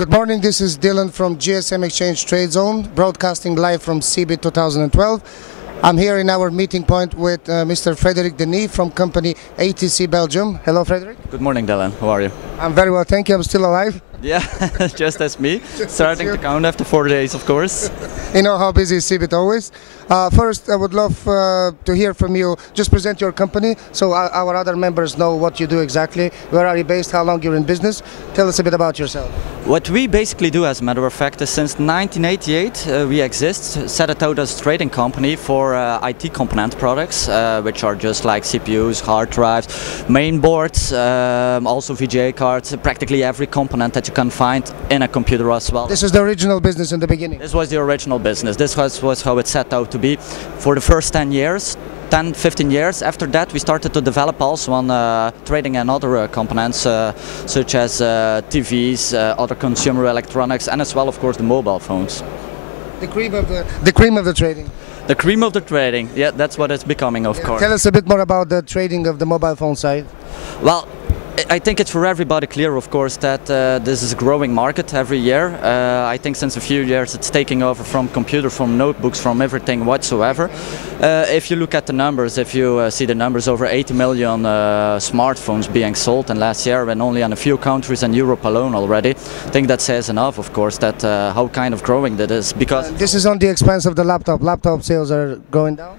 Good morning, this is Dylan from GSM Exchange Trade Zone, broadcasting live from CeBIT 2012. I'm here in our meeting point with Mr. Frederic Denis from company ATC Belgium. Hello, Frederic. Good morning, Dylan. How are you? I'm very well, thank you. I'm still alive. Yeah, just as me. Starting to count after 4 days, of course. You know how busy is CeBIT always. First, I would love to hear from you. Just present your company so our other members know what you do exactly. Where are you based? How long you're in business? Tell us a bit about yourself. What we basically do, as a matter of fact, is since 1988 we exist, set it out as a trading company for IT component products, which are just like CPUs, hard drives, main boards, also VGA cards, practically every component that you can find in a computer as well. This is the original business in the beginning? This was the original business. This was how it set out to be for the first 10 years. 10, 15 years. After that, we started to develop also on trading and other components such as TVs, other consumer electronics, and as well, of course, the mobile phones. The cream of the trading. The cream of the trading. Yeah, that's what it's becoming, of course. Tell us a bit more about the trading of the mobile phone side. Well, I think it's for everybody clear, of course, that this is a growing market every year. I think since a few years it's taking over from computer, from notebooks, from everything whatsoever. If you look at the numbers, if you see the numbers, over 80 million smartphones being sold in last year, and only in a few countries in Europe alone already. I think that says enough, of course, that how kind of growing that is. Because this is on the expense of the laptop. Laptop sales are going down?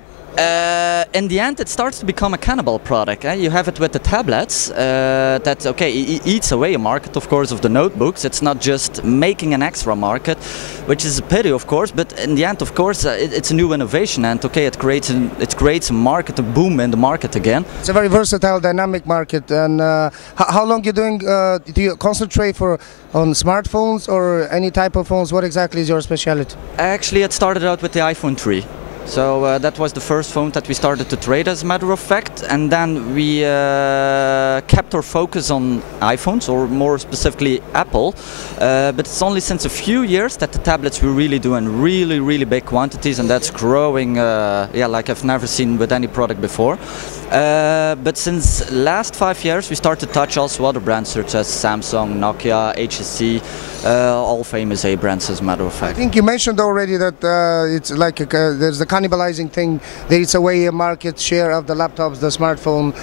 In the end, it starts to become a cannibal product. You have it with the tablets. That eats away a market, of course, of the notebooks. It's not just making an extra market, which is a pity, of course. But in the end, of course, it's a new innovation, and it creates a market, a boom in the market again. It's a very versatile, dynamic market. And how long you doing? Do you concentrate on smartphones or any type of phones? What exactly is your specialty? Actually, it started out with the iPhone 3. So that was the first phone that we started to trade, as a matter of fact, and then we kept our focus on iPhones, or more specifically Apple, but it's only since a few years that the tablets we're really doing really big quantities, and that's growing like I've never seen with any product before. But since last 5 years we started to touch also other brands such as Samsung, Nokia, HTC, all famous A brands, as a matter of fact. I think you mentioned already that it's like there's the cannibalizing thing. There is a way a market share of the laptops, the smartphone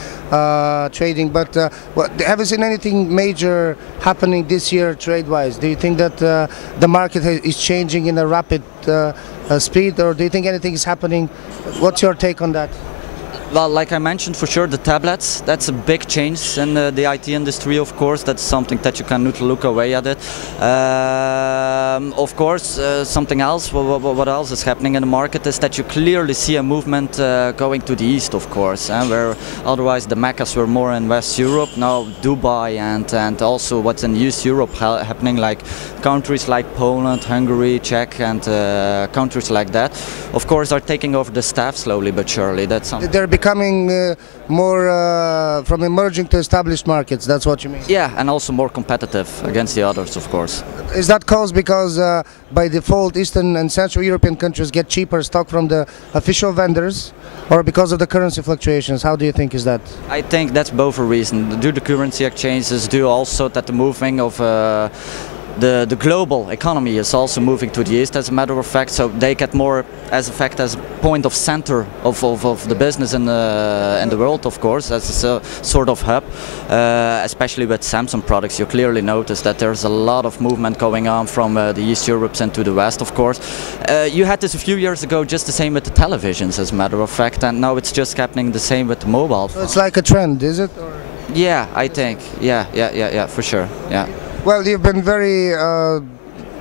trading. But have you seen anything major happening this year trade-wise? Do you think that the market is changing in a rapid speed, or do you think anything is happening? What's your take on that? Well, like I mentioned, for sure, the tablets, that's a big change in the IT industry, of course. That's something that you cannot look away at it. Of course, something else, what else is happening in the market is that you clearly see a movement going to the east, of course, where otherwise the meccas were more in West Europe. Now Dubai and also what's in East Europe happening, like countries like Poland, Hungary, Czech, and countries like that, of course, are taking over the staff slowly but surely. That's something. They're becoming more from emerging to established markets, that's what you mean? Yeah, and also more competitive against the others, of course. Is that caused because by default Eastern and Central European countries get cheaper stock from the official vendors, or because of the currency fluctuations? How do you think is that? I think that's both a reason. Due to currency exchanges, due also that the moving of the global economy is also moving to the east, as a matter of fact, so they get more as a point of center of the business in the world, of course, as a sort of hub. Especially with Samsung products, you clearly notice that there's a lot of movement going on from the East Europes into the West, of course. You had this a few years ago, just the same with the televisions, as a matter of fact, and now it's just happening the same with the mobile. So it's like a trend, is it? Or? Yeah, I think. Yeah, for sure. Yeah. Well, you've been very, I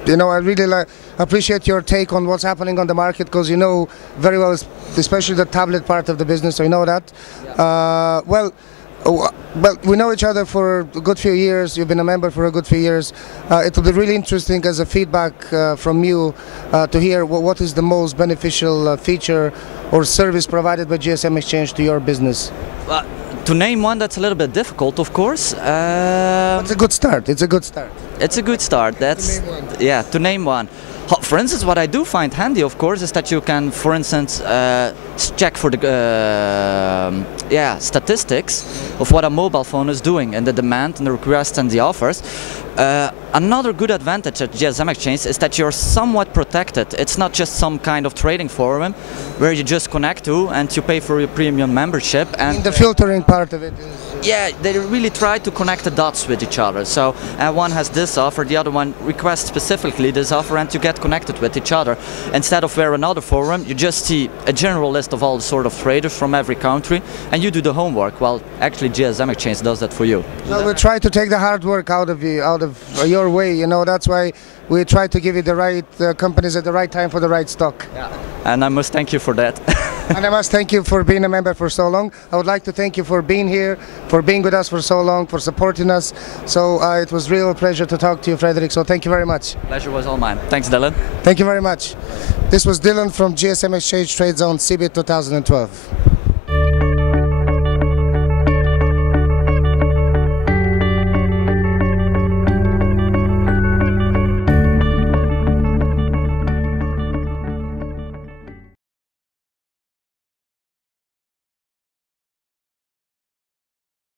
really appreciate your take on what's happening on the market, because you know very well, especially the tablet part of the business, so you know that. Yeah. Well, we know each other for a good few years. You've been a member for a good few years. It will be really interesting as a feedback from you to hear what is the most beneficial feature or service provided by GSM Exchange to your business. To name one, that's a little bit difficult, of course. It's a good start. It's a good start. It's a good start. That's to name one. For instance, what I do find handy, of course, is that you can, for instance, check for the statistics of what a mobile phone is doing and the demand and the requests and the offers. Another good advantage at GSM Exchange is that you're somewhat protected. It's not just some kind of trading forum where you just connect to and you pay for your premium membership. And the filtering part of it is... Yeah, they really try to connect the dots with each other. So one has this offer, the other one requests specifically this offer, and you get connected with each other. Instead of where another forum, you just see a general list of all the sort of traders from every country, and you do the homework. Well, actually GSM Exchange does that for you. Well, we try to take the hard work out of your way, you know, that's why we try to give you the right companies at the right time for the right stock. Yeah. And I must thank you for that. And I must thank you for being a member for so long. I would like to thank you for being here, for being with us for so long, for supporting us. So it was a real pleasure to talk to you, Frederick. So thank you very much. Pleasure was all mine. Thanks, Dylan. Thank you very much. This was Dylan from GSM Exchange Trade Zone CeBIT 2012.